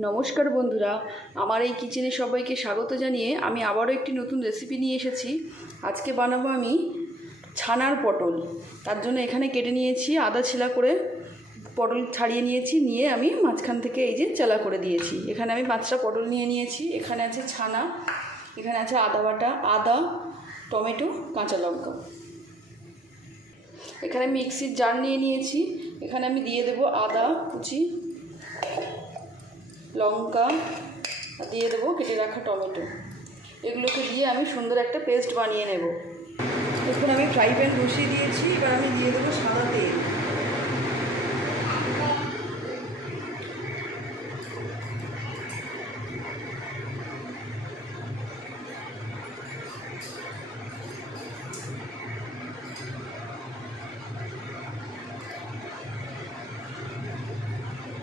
নমস্কার বন্ধুরা, আমার এই কিচেনে সবাইকে স্বাগত জানিয়ে আমি আবারও একটি নতুন রেসিপি নিয়ে এসেছি। আজকে বানাবো আমি ছানার পটল। তার জন্য এখানে কেটে নিয়েছি, আদা ছিলা করে পটল ছাড়িয়ে নিয়েছি, নিয়ে আমি মাঝখান থেকে এই যে চেলা করে দিয়েছি। এখানে আমি 5টা পটল নিয়ে নিয়েছি। এখানে আছে ছানা, এখানে আছে আদা বাটা, আদা, টমেটো, কাঁচা লঙ্কা। এখানে মিক্সির জার নিয়ে নিয়েছি। এখানে আমি দিয়ে দেবো আদা কুচি, লঙ্কা, আর দিয়ে দেবো কেটে রাখা টমেটো। এগুলোকে দিয়ে আমি সুন্দর একটা পেস্ট বানিয়ে নেব। দেখুন আমি ফ্রাই প্যান বসিয়ে দিয়েছি। এবার আমি দিয়ে দেবো সাদা তেল।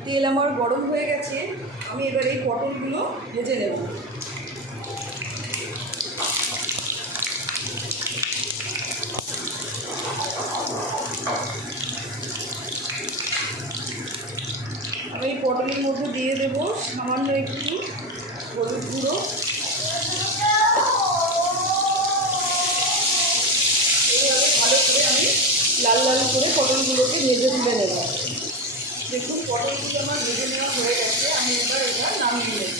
তেল আমার গরম হয়ে গেছে, আমি এবার এই পটলগুলো ভেজে নেব। আমি এই পটলের মধ্যে দিয়ে দেব সামান্য একটু হলুদ গুঁড়ো, এইভাবে ভালো করে আমি লাল লাল করে পটলগুলোকে ভেজে তুলে নেব। দেখুন পটলগুলো আমার ভেজে নেওয়া হয়ে গেছে, আমি এবার এটা নামিয়ে নেব।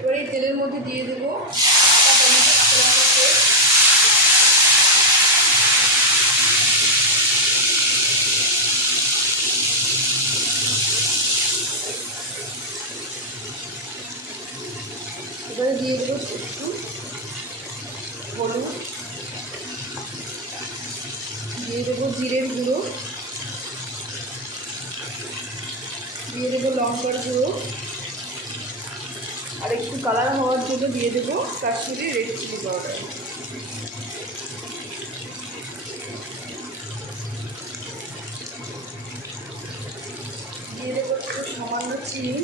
এবার এই তেলের মধ্যে দিয়ে দেবো এবারে দিয়ে দেবো একটু হলুদ, দিয়ে দেবো জিরের গুঁড়ো, দিয়ে দেবো লঙ্কার গুঁড়ো, আর একটু কালার হওয়ার জন্য দিয়ে দেবো কাশ্মীরি রেড চিলি পাউডার। দিয়ে দেবো একটু সামান্য চিনি,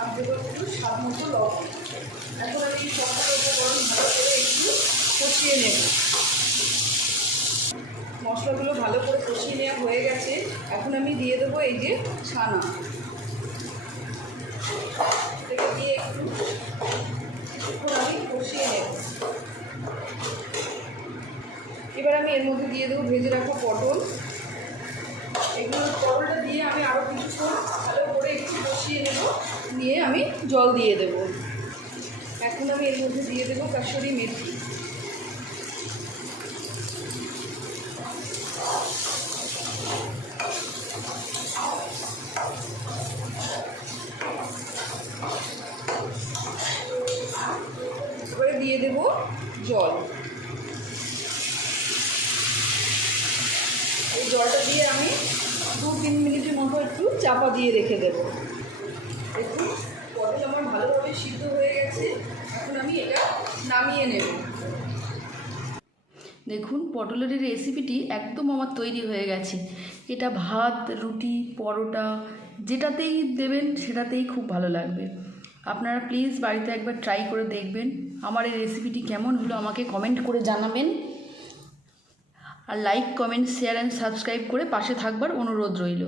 আর দেবো একটু স্বাদ মতো লবণ। এখন আমি এই সবটা উপকরণ ভালো করে একটু কষিয়ে নেব। মশলাগুলো ভালো করে কষিয়ে নেওয়া হয়ে গেছে। এখন আমি দিয়ে দেবো এই যে ছানা, এটাকে দিয়ে একটু আমি কষিয়ে নেব। এবার আমি এর মধ্যে দিয়ে দেবো ভেজে রাখা পটল। এগুলো পটলটা দিয়ে আমি আরও কিছুক্ষণ ভালো করে একটু কষিয়ে নেব, নিয়ে আমি জল দিয়ে দেব। এখন আমি এর মধ্যে দিয়ে দেবো কাসুরি মেথি। এবারে দিয়ে দেবো জল। এই জলটা দিয়ে আমি 2-3 মিনিটের মতো একটু চাপা দিয়ে রেখে দেবো। দেখুন পটল আমার ভালোভাবে সিদ্ধ হয়ে গেছে। এখন আমি এটা নামিয়ে নেব। দেখুন পটলের এই রেসিপিটি একদম আমার তৈরি হয়ে গেছে। এটা ভাত, রুটি, পরোটা যেটাতেই দেবেন সেটাতেই খুব ভালো লাগবে। আপনারা প্লিজ বাড়িতে একবার ট্রাই করে দেখবেন। আমার এই রেসিপিটি কেমন হলো আমাকে কমেন্ট করে জানাবেন। আর like, comment, share and subscribe করে পাশে থাকবার অনুরোধ রইল।